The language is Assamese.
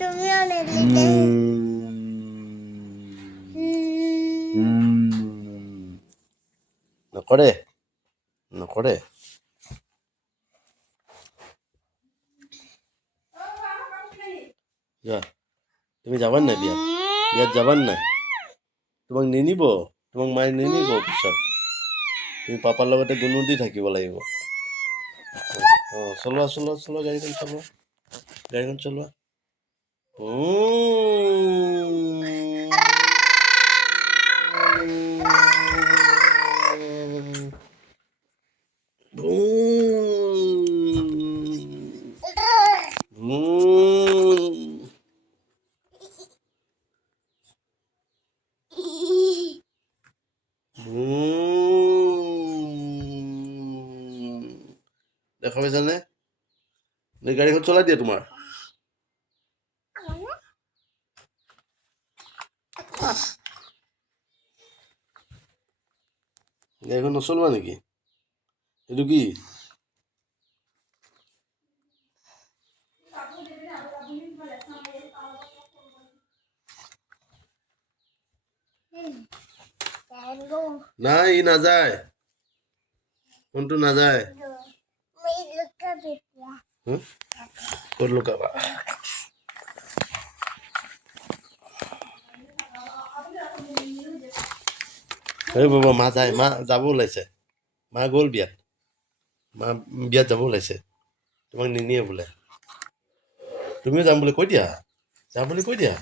তুমিও নিদিলে নকৰে নকৰে যোৱা তুমি যাবা নাই বিয়াত যাবা নাই তোমাক নিনিব তোমাক মায়ে নিনিব পিছত তুমি পাপাৰ লগতে দুনু দি থাকিব লাগিব চলোৱা চলোৱা চলোৱা গাড়ীখন চলোৱা দেখা পাইছানে গাড়ীখন চলাই দিয়া তোমাৰ গাড়ীখন নচলোৱা নেকি এইটো কি নাই ই নাযায় ফোনটো নাযায় ক'ত লুকাবা এই বাবা মা যায় মা যাব ওলাইছে মা গ'ল বিয়াত মা বিয়াত যাব ওলাইছে তোমাক নিনিয়ে বোলে তুমিও যাম বুলি কৈ দিয়া যাম বুলি কৈ দিয়া